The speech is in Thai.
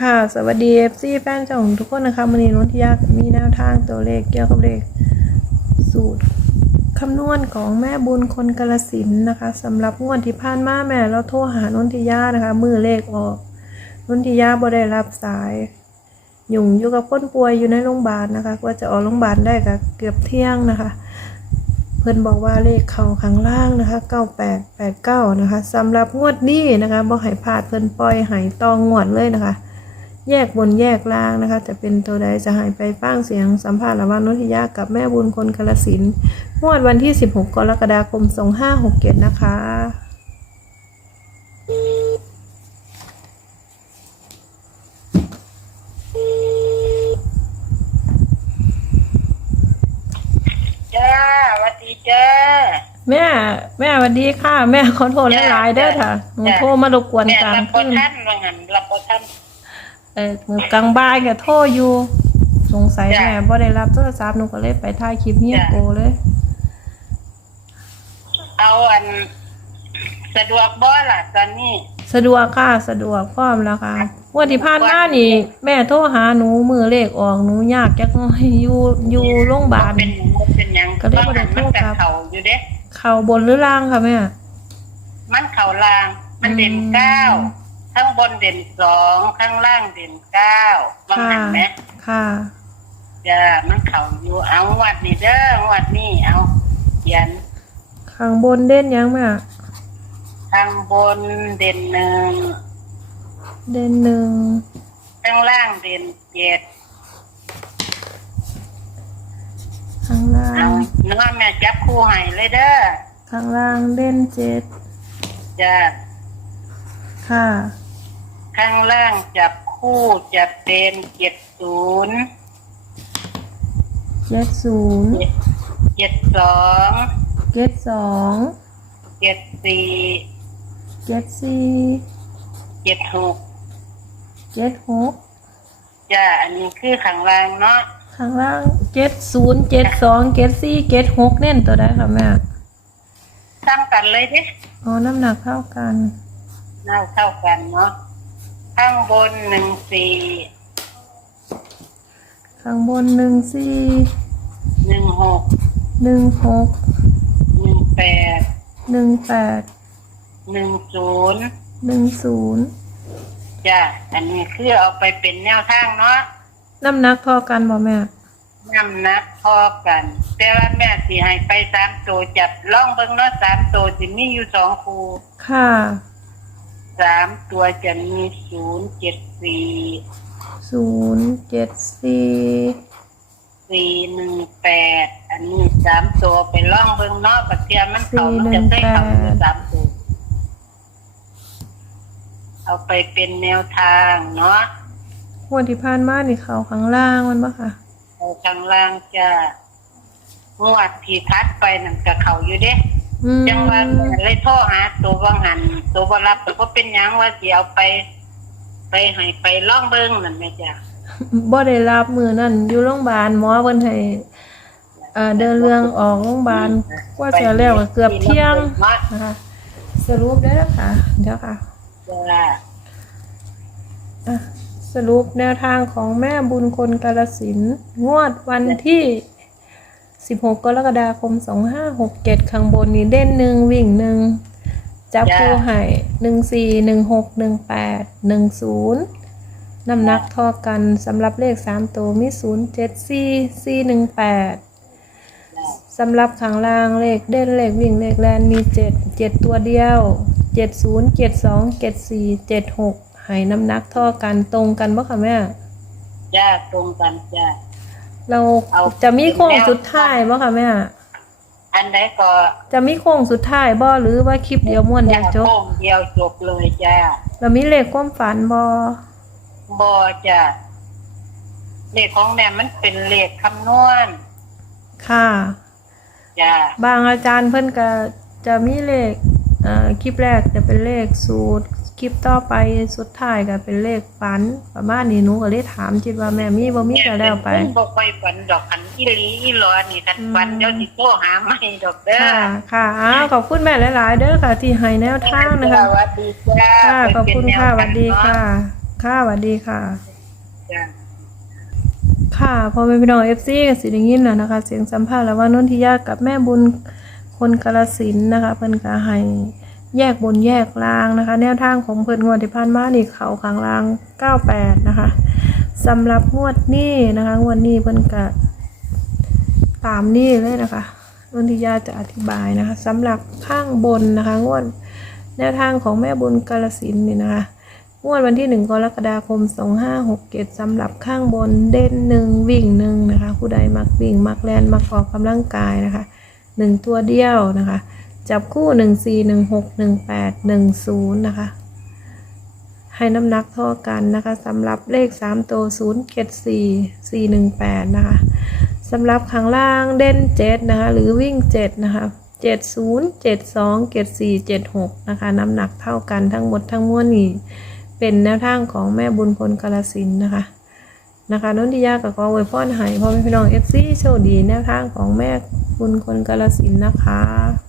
ค่ะ สวัสดี FC แฟนช่องทุกคนนะคะวันนี้นนทิยามีแนวทางตัวเลขเกี่ยวกับเลขสูตรคำนวณของแม่บุญคนกาลสินนะคะสำหรับงวดที่ผ่านมาแม่เราโทรหานนทิยานะคะ มือเลขออกนนทิยาบ่ได้รับสาย ยุ่งอยู่กับคนป่วยอยู่ในโรงพยาบาลนะคะกว่าจะออกโรงพยาบาลได้ก็เกือบเที่ยงนะคะ เพิ่อนบอกว่าเลขเข่าข้างล่างนะคะ9889นะคะสำหรับงวดนี้นะคะบ่ให้พลาดเพิ่อนปล่อยให้ตองงวดเลยนะคะ แยกบนแยกล่างนะคะ จะเป็นตัวใดจะหายไปฟังเสียงสัมภาษณ์ระหว่างนนทิยากับแม่บุญคนกาลสินธุ์งวดวันที่ 16 กรกฎาคม 2567 นะคะ จ้าสวัสดีจ้า แม่แม่สวัสดีค่ะ แม่ขอโทษหลายๆเด้อค่ะหนูจ้ะโทรมารบกวนแม่กลางรับปคืน ท่านว่างั้นรับปท่าน เออมือกลางบ่ายก็โทรอยู่ สงสัยจ้ะแม่บ่ได้รับโทรศัพท์หนูก็เลยไปถ่ายคลิปเฮียจ้ะโกเลย เอาอัน สะดวกบ่ล่ะตอนนี้ สะดวกค่ะสะดวกพร้อมแล้วค่ะงวันที่ผ่านมานี่ แม่โทรหาหนูมือเลขออกหนูยากจักหน้อยอยู่อยู่โรงพยาบาลเป็นหยังบ่เป็นหยังก็เลยบ่ได้มันโทรกัครับเข่าอยู่เด้เข่าบนหรือล่างค่ะแม่มันเข่าลาง มันเด่นอืมเก้า ข้างบนเด่นสองข้างล่างเด่นเก้าว่าค่ะงั้นไหมค่ะ จ้ามันเข่าอยู่เอาวัดนี่เด้อวัดนี่เอาเขียนข้างบนเด่นยังแม่ข้างบนเด่นหนึ่งเด่นหนึ่งข้างล่างเด่นเจ็ดข้างล่าเอางเนื้อแม่จับคู่ให้เลยเด้อข้างล่างเด่นเจ็ดจ้าค่ะ ข้างล่างจับคู่จับเต็มเจ็ดศูนย์เจ็ดศูนย์เจ็ดสองเจ็ดสองเจ็ดสี่เจ็ดสี่เจ็ดหกเจ็ดหกจ้าอันนี้คือข้างล่างเนาะข้างล่างเจ็ดศูนย์เจ็ดสองเจ็ดสี่เจ็ดหกเน่นตัวได้ค่ะแม่ซ้ำกันเลยดิอ๋อน้ำหนักเท่ากันเน่าเท่ากันเนาะ ข้างบนหนึ่งสี่ข้างบนหนึ่งสี่หนึ่งหกหนึ่งหกหนึ่งแปดหนึ่งแปดหนึ่งศูนย์หนึ่งศูนย์จ้าอันนี้คือเอาไปเป็นแนวทางเนาะน้ำหนักเท่ากันบ่แม่น้ำหนักพอกัน แต่ว่าแม่สิให้ไปสามตัวจับล่องเบิ่งเนาะสามตัวสิมีอยู่สองคู่ค่ะ สามตัวจะมีศูนย์เจ็ดสี่ศูนย์เจ็ดสี่สี่หนึ่งแปดอันนี้สามตัวไปล่องเบิ่งเนาะปัจเจียมันเขามันจะได้เขาอยู่สามตัวเอาไปเป็นแนวทางเนาะงวันที่ผ่านมานี่เขาข้างล่างมันปะค่ะเอาข้างล่างจะงวดที่ทัดไปนั่นกับเขาอยู่เด้ อืมจังว่าเลยโทรหาตัวบางหันตัวบรับแต่ก็เป็นหยังว่าสิเอาไป ไปให้ไปล่องเบิ้งนั่นแม่จ้ะบ่ได้รับมือนั่นอยู่โรงพยาบาลหมอเพิ่นให้เอ่อเดินเรื่องออกโรงพยาบาลกว่าจะแล้วก็เกือบเที่ยงนะคะสรุปได้แล้วค่ะเดี๋ยวค่ะจ้ะอะสรุปแนวทางของแม่บุญคนกาลสินธุ์งวดวันที่ 16 กรกฎาคม 2567 ข้างบนนี้เด่นหนึ่งวิ่งหนึ่งจับคู่ให้หนึ่งสี่หนึ่งหกหนึ่งแปดหนึ่งศูนย์น้ำหนักเท่อกันสำหรับเลขสามตัวมีศูนย์เจ็ดสี่สี่หนึ่งแปดสำหรับข้างล่างเลขเด่นเลขวิ่งเลขแลนมีเจ็ดเจ็ดตัวเดียวเจ็ดศูนย์เจ็ดสองเจ็ดสี่เจ็ดหกให้น้ำหนักเท่อกันตรงกันปะค่ะแม่ จ้ะตรงกันจ้ะ เราเอา จะมีโค้งสุดท้ายปะคะแม่ อันใดก็จะมีโค้งสุดท้ายบ่หรือว่าคลิปเดียวม้วนเดีจ้ะยวจบโค้งเดียวจบเลยจ้ะเรามีเลขความฝันบ่บอจ้ะเลขของแม่มันเป็นเลขคำนวณค่ะ จ้ะบางอาจารย์เพิ่นก็จะมีเลขเอ่อคลิปแรกจะเป็นเลขสูตร คลิปต่อไปสุดท้ายก็เป็นเลขฝัน ประมาณนี้หนูก็เลยถามจิตว่าแม่มีบ่มีก็แล้วไปม่เป็นคนบอกไปฝันดอกขันอีหลีอีหลอนี่คันอืมฝันเดี๋ยวสิโทรหาไม่ดอกเด้อค่ะค่ะอ้าวขอบคุณแม่หลาย ๆ เด้อค่ะ ที่ให้แนวทางนะคะสวัสดีจ้าค่ะขอบคุณค่ะสวัสดีค่ะจค่ะสวัสดีค่ะจ้ะค่ะพอเป็นพี่น้องเอฟซีกับสิไดิงินแล้วนะคะ เสียงสัมภาษณ์แล้วว่านนทิยากับแม่บุญคนกาลสินธุ์นะคะเพิ่นก็ให้ แยกบนแยกล่างนะคะ แนวทางของเพิ่นงวดที่ผ่านมานี่เขาข้างล่าง 98 นะคะสำหรับงวดนี้นะคะงวดนี้เพิ่นก็ตามนี้เลยนะคะนนทิยาจะอธิบายนะคะสำหรับข้างบนนะคะ งวดแนวทางของแม่บุญกาลสินนี่นะคะงวดวันที่ 1 กรกฎาคม 2567สำหรับข้างบนเด่นหนึ่งวิ่งหนึ่งนะคะ ผู้ใดมักวิ่ง มักแลนมักออกกำลังกายนะคะ 1 ตัวเดียวนะคะ จับคู่ 1 4 1 6 1 8 1 0 นะคะ ให้น้ำหนักเท่ากันนะคะสำหรับเลข 3 ตัว 0 7 4 4 1 8 นะคะสำหรับข้างล่างเด่น 7 นะคะ หรือวิ่ง 7 นะคะ 70 72 74 76 นะคะ น้ำหนักเท่ากันทั้งหมดทั้งมวลนี้ เป็นแนวทางของแม่บุญคนกาลสินนะคะนะคะนนทิยากับกอไวยพรให้พ่อแม่พี่น้องเอฟซีโชคดีแนวทางของแม่บุญคนกาลสินนะคะ